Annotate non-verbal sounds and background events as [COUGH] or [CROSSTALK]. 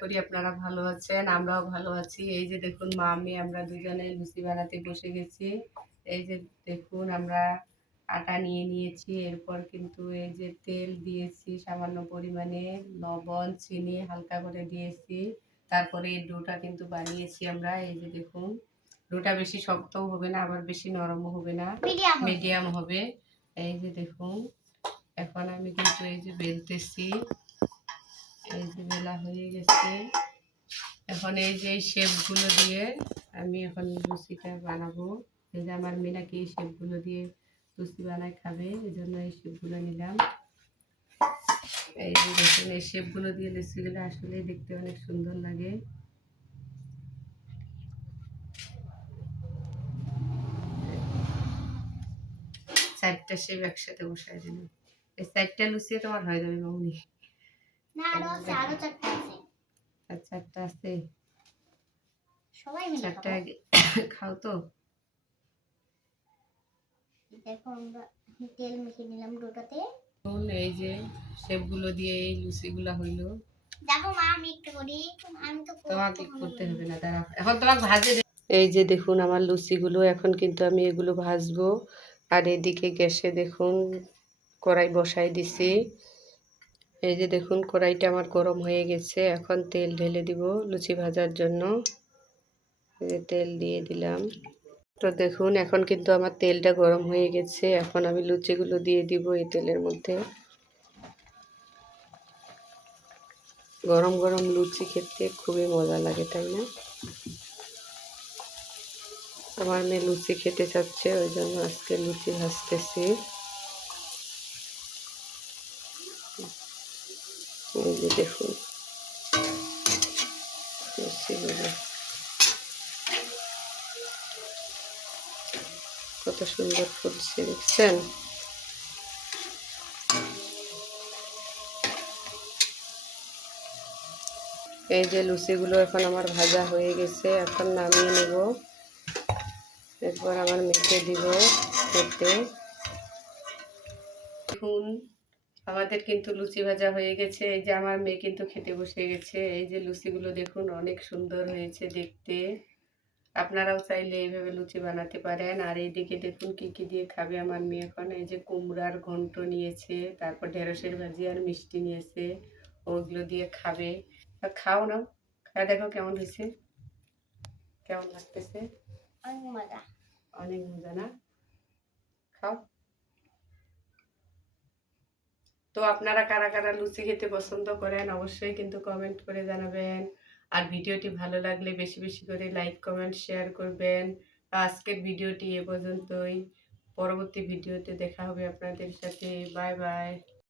করি আপনারা ভালো আছেন আমরাও ভালো আছি। এই যে দেখুন মা আমি আমরা দুজনে লুচি বানাতে বসে গেছি। এই যে দেখুন আমরা আটা নিয়ে নিয়েছি এরপর কিন্তু এই যে তেল দিয়েছি সামান্য পরিমাণে লবণ চিনি হালকা করে দিয়েছি। তারপরে এই ডোটা কিন্তু বানিয়েছি আমরা এই যে দেখুন। ডোটা বেশি শক্তও হবে না আবার বেশি নরমও হবে না মিডিয়াম মিডিয়াম হবে। এই যে দেখুন এখন আমি কিন্তু এই যে বেলতেছি। এই যে বেলা হয়ে গেছে। এখন এই যে শেপগুলো দিয়ে আমি এখন লুচিটা বানাবো। এই যে আমার মেয়ে নাকি এই শেপগুলো দিয়ে লুচি বানায় খাবে, এই জন্য এই শেপগুলো নিলাম। এই দেখুন, এই শেপগুলো দিয়ে লুচিগুলো আসলে দেখতে অনেক সুন্দর লাগে। চারটা শেপ একসাথে বসাই দিলাম। এই চারটা লুচি তোমার হয়ে যাবে মামুনি। না আরও আছে আরও চারটা আছে। আর চারটা আছে। সবাই মিলে চারটা [COUGHS] খাও তো। দেখো আমরা তেল মেখে নিলাম ডোটাতে। এই যে শেপগুলো দিয়ে এই লুচিগুলো হইল। দেখো মা আমি একটু করি। আমি তো তোমাকে করতে হবে না দাঁড়াও। এখন তোমাকে ভাজে এই যে দেখুন আমার লুচিগুলো এখন কিন্তু আমি এগুলো ভাজবো। আর এদিকে গ্যাসে দেখুন কড়াই বসাই দিছি। এই যে দেখুন, কড়াইটা আমার গরম হয়ে গেছে। এখন তেল ঢেলে দিব লুচি ভাজার জন্য। যে তেল দিয়ে দিলাম। তো দেখুন, এখন কিন্তু আমার তেলটা গরম হয়ে গেছে। এখন আমি লুচিগুলো দিয়ে দিব এই তেলের মধ্যে। গরম গরম লুচি খেতে খুবই মজা লাগে, তাই না? আমার মেয়ে লুচি খেতে চাচ্ছে, ওই জন্য আজকে লুচি ভাজতেছি। এই যে দেখুন। কত সুন্দর ফুলছে দেখছেন? এই যে লুচিগুলো এখন আমার ভাজা হয়ে গেছে, এখন নামিয়ে নেব। এরপর আমার মেখে দিব খেতে। দেখুন আমাদের কিন্তু লুচি ভাজা হয়ে গেছে এই যে আমার মেয়ে কিন্তু খেতে বসে গেছে এই যে লুচিগুলো দেখুন অনেক সুন্দর হয়েছে দেখতে। আপনারাও চাইলে এইভাবে লুচি বানাতে পারেন আর এইদিকে দেখুন কি কি দিয়ে খাবে আমার মেয়ে এখন এই যে কুমড়ার ঘন্ট নিয়েছে তারপর ঢেঁড়সের ভাজি আর মিষ্টি নিয়েছে ওগুলো দিয়ে খাবে। খাও না খাওয়া দেখো কেমন হয়েছে। কেমন লাগতেছে? অনেক মজা। অনেক মজা না? খাও। তো আপনারা কারা কারা লুচি খেতে পছন্দ করেন, অবশ্যই কিন্তু কমেন্ট করে জানাবেন। আর ভিডিওটি ভালো লাগলে বেশি বেশি করে লাইক কমেন্ট শেয়ার করবেন। আজকের ভিডিওটি এ পর্যন্তই। পরবর্তী ভিডিওতে দেখা হবে আপনাদের সাথে। Bye bye